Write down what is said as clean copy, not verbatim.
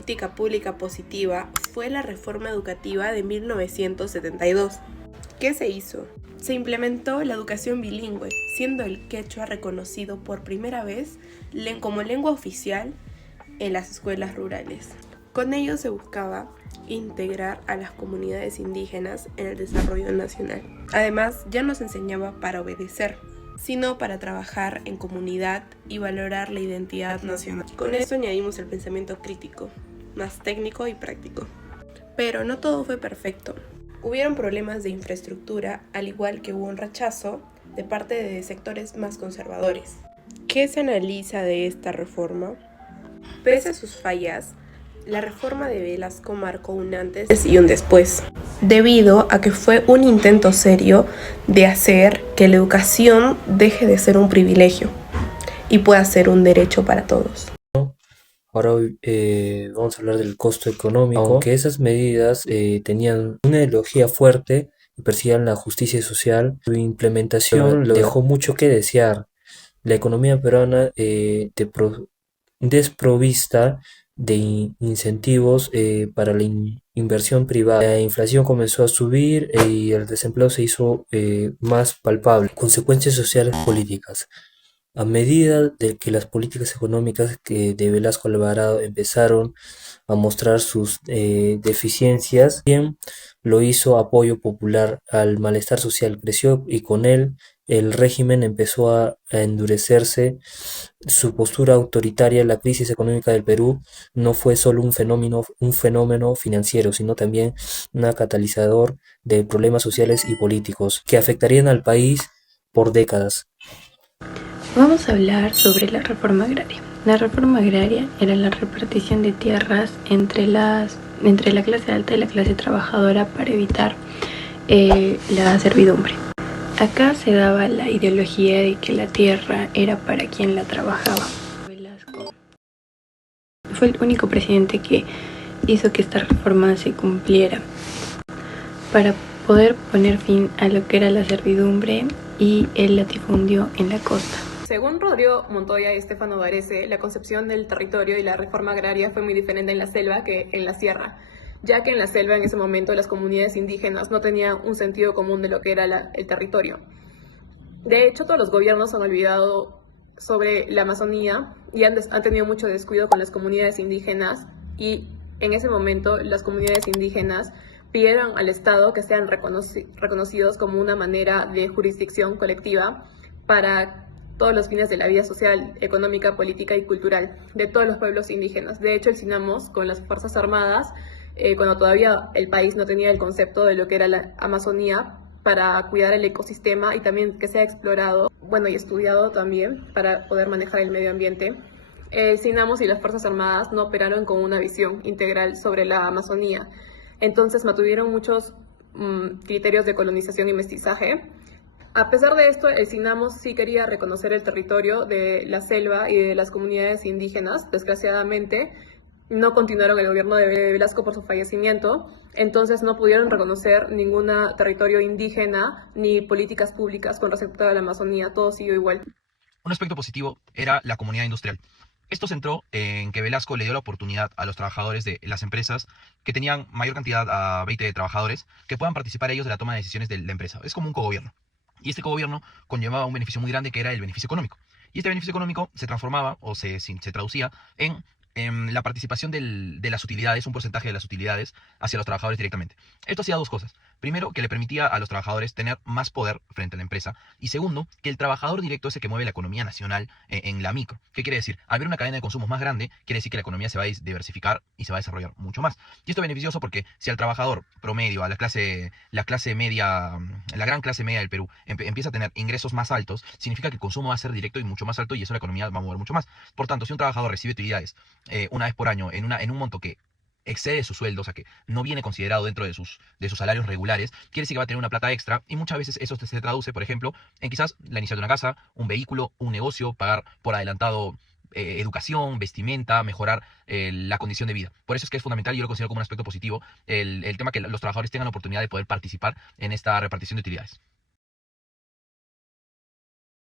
política pública positiva fue la reforma educativa de 1972. ¿Qué se hizo? Se implementó la educación bilingüe, siendo el quechua reconocido por primera vez como lengua oficial en las escuelas rurales. Con ello se buscaba integrar a las comunidades indígenas en el desarrollo nacional. Además, ya no se enseñaba para obedecer, sino para trabajar en comunidad y valorar la identidad nacional. Con eso añadimos el pensamiento crítico, más técnico y práctico. Pero no todo fue perfecto. Hubieron problemas de infraestructura, al igual que hubo un rechazo de parte de sectores más conservadores. ¿Qué se analiza de esta reforma? Pese a sus fallas, la reforma de Velasco marcó un antes y un después, debido a que fue un intento serio de hacer que la educación deje de ser un privilegio y pueda ser un derecho para todos. Ahora vamos a hablar del costo económico, aunque esas medidas tenían una ideología fuerte y perseguían la justicia social, su implementación dejó mucho que desear. La economía peruana desprovista de incentivos para la inversión privada. La inflación comenzó a subir y el desempleo se hizo más palpable. Consecuencias sociales y políticas. A medida de que las políticas económicas de Velasco Alvarado empezaron a mostrar sus deficiencias, bien lo hizo apoyo popular al malestar social, creció y con él el régimen empezó a endurecerse, su postura autoritaria. La crisis económica del Perú no fue solo un fenómeno financiero, sino también un catalizador de problemas sociales y políticos que afectarían al país por décadas. Vamos a hablar sobre la reforma agraria. La reforma agraria era la repartición de tierras entre la clase alta y la clase trabajadora para evitar la servidumbre. Acá se daba la ideología de que la tierra era para quien la trabajaba. Velasco fue el único presidente que hizo que esta reforma se cumpliera para poder poner fin a lo que era la servidumbre y el latifundio en la costa. Según Rodrigo Montoya y Estefano Varese, la concepción del territorio y la reforma agraria fue muy diferente en la selva que en la sierra, ya que en la selva en ese momento las comunidades indígenas no tenían un sentido común de lo que era el territorio. De hecho, todos los gobiernos han olvidado sobre la Amazonía y han tenido mucho descuido con las comunidades indígenas, y en ese momento las comunidades indígenas pidieron al Estado que sean reconocidos como una manera de jurisdicción colectiva para todos los fines de la vida social, económica, política y cultural de todos los pueblos indígenas. De hecho, el CINAMOS con las Fuerzas Armadas, cuando todavía el país no tenía el concepto de lo que era la Amazonía, para cuidar el ecosistema y también que sea explorado, y estudiado también para poder manejar el medio ambiente. CINAMOS y las Fuerzas Armadas no operaron con una visión integral sobre la Amazonía. Entonces mantuvieron muchos criterios de colonización y mestizaje. A pesar de esto, el CINAMOS sí quería reconocer el territorio de la selva y de las comunidades indígenas. Desgraciadamente, no continuaron el gobierno de Velasco por su fallecimiento, entonces no pudieron reconocer ningún territorio indígena ni políticas públicas con respecto a la Amazonía, todo siguió igual. Un aspecto positivo era la comunidad industrial. Esto centró en que Velasco le dio la oportunidad a los trabajadores de las empresas que tenían mayor cantidad a 20 trabajadores que puedan participar ellos de la toma de decisiones de la empresa. Es como un cogobierno. Y este cogobierno conllevaba un beneficio muy grande que era el beneficio económico. Y este beneficio económico se transformaba o se traducía en la participación de las utilidades, un porcentaje de las utilidades hacia los trabajadores directamente. Esto hacía dos cosas. Primero, que le permitía a los trabajadores tener más poder frente a la empresa. Y segundo, que el trabajador directo es el que mueve la economía nacional en la micro. ¿Qué quiere decir? Al haber una cadena de consumos más grande, quiere decir que la economía se va a diversificar y se va a desarrollar mucho más. Y esto es beneficioso porque si al trabajador promedio, a la clase media, la gran clase media del Perú, empieza a tener ingresos más altos, significa que el consumo va a ser directo y mucho más alto, y eso la economía va a mover mucho más. Por tanto, si un trabajador recibe utilidades una vez por año en un monto que excede su sueldo, o sea que no viene considerado dentro de sus salarios regulares, quiere decir que va a tener una plata extra, y muchas veces eso se traduce, por ejemplo, en quizás la iniciación de una casa, un vehículo, un negocio, pagar por adelantado educación, vestimenta, mejorar la condición de vida. Por eso es que es fundamental, y yo lo considero como un aspecto positivo, el tema que los trabajadores tengan la oportunidad de poder participar en esta repartición de utilidades.